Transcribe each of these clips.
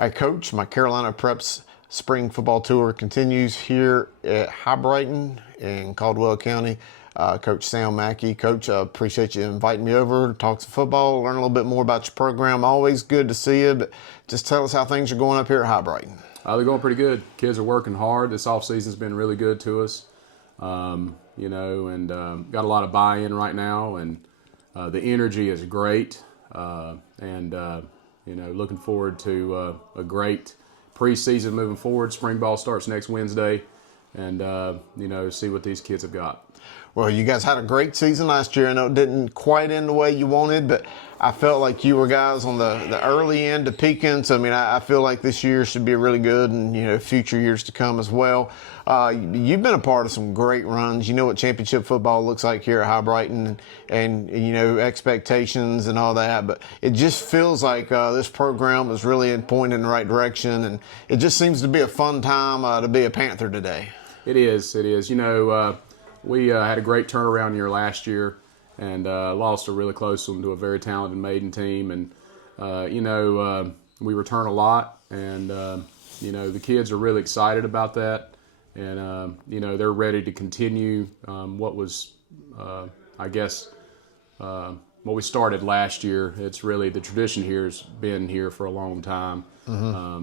Hi, Coach. My Carolina Preps spring football tour continues here at Hibriten in Caldwell County. Coach Sam Mackey. Coach, appreciate you inviting me over to talk some football, learn a little bit more about your program. Always good to see you, but just tell us how things are going up here at Hibriten. They're going pretty good. Kids are working hard. This offseason's been really good to us, and got a lot of buy-in right now, and the energy is great, looking forward to a great preseason moving forward. Spring ball starts next Wednesday, and see what these kids have got. Well, you guys had a great season last year. I know it didn't quite end the way you wanted, but I felt like you were guys on the early end of peaking. So, I feel like this year should be really good and, future years to come as well. You've been a part of some great runs. You know what championship football looks like here at Hibriten and expectations and all that. But it just feels like this program is really pointing in the right direction. And it just seems to be a fun time to be a Panther today. It is. We had a great turnaround year last year and lost a really close one to a very talented maiden team. And, we return a lot. And, the kids are really excited about that. And, they're ready to continue what was, what we started last year. It's really the tradition here has been here for a long time. Our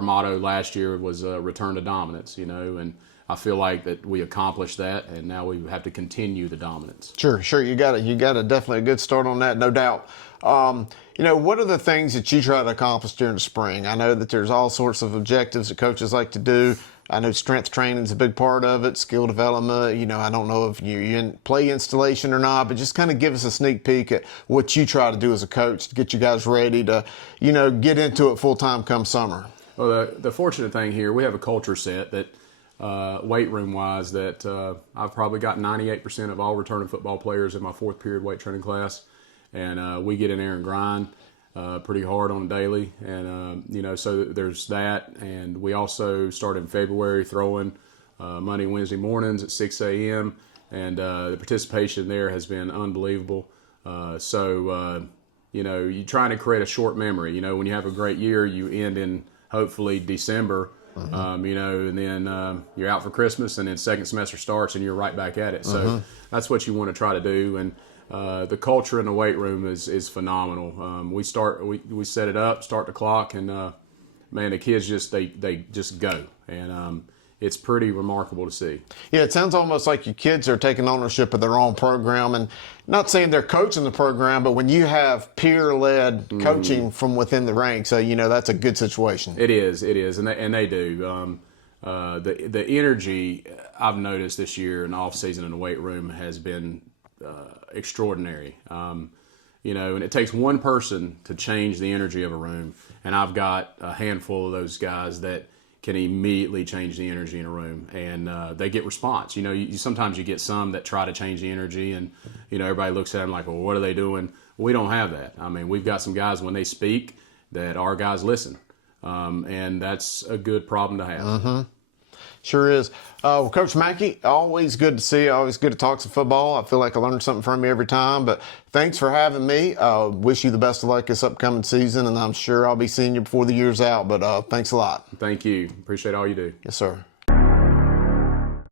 motto last year was return to dominance, and I feel like that we accomplished that, and now we have to continue the dominance. Sure. You got a definitely a good start on that, no doubt. What are the things that you try to accomplish during the spring? I know that there's all sorts of objectives that coaches like to do. I know strength training is a big part of it, skill development. I don't know if you play installation or not, but just kind of give us a sneak peek at what you try to do as a coach to get you guys ready to, get into it full time come summer. Well, the fortunate thing here, we have a culture set that, weight room wise, that I've probably got 98% of all returning football players in my fourth period weight training class, and we get in there and grind pretty hard on a daily, and so there's that. And we also start in February throwing Monday and Wednesday mornings at 6 a.m. and the participation there has been unbelievable. You're trying to create a short memory. When you have a great year, you end in hopefully December. And then you're out for Christmas, and then second semester starts, and you're right back at it. So that's what you want to try to do. And the culture in the weight room is phenomenal. We set it up, start the clock, and the kids they just go, and it's pretty remarkable to see. Yeah, it sounds almost like your kids are taking ownership of their own program, and not saying they're coaching the program, but when you have peer-led coaching from within the ranks, that's a good situation. It is, and they do. The energy I've noticed this year in the off season in the weight room has been extraordinary. And it takes one person to change the energy of a room, and I've got a handful of those guys that can immediately change the energy in a room, and they get response. Sometimes you get some that try to change the energy, and everybody looks at them like, well, what are they doing? We don't have that. We've got some guys when they speak that our guys listen, and that's a good problem to have. Sure is. Well, Coach Mackey, always good to see you. Always good to talk some football. I feel like I learned something from you every time. But thanks for having me. Wish you the best of luck this upcoming season, and I'm sure I'll be seeing you before the year's out. But thanks a lot. Thank you. Appreciate all you do. Yes, sir.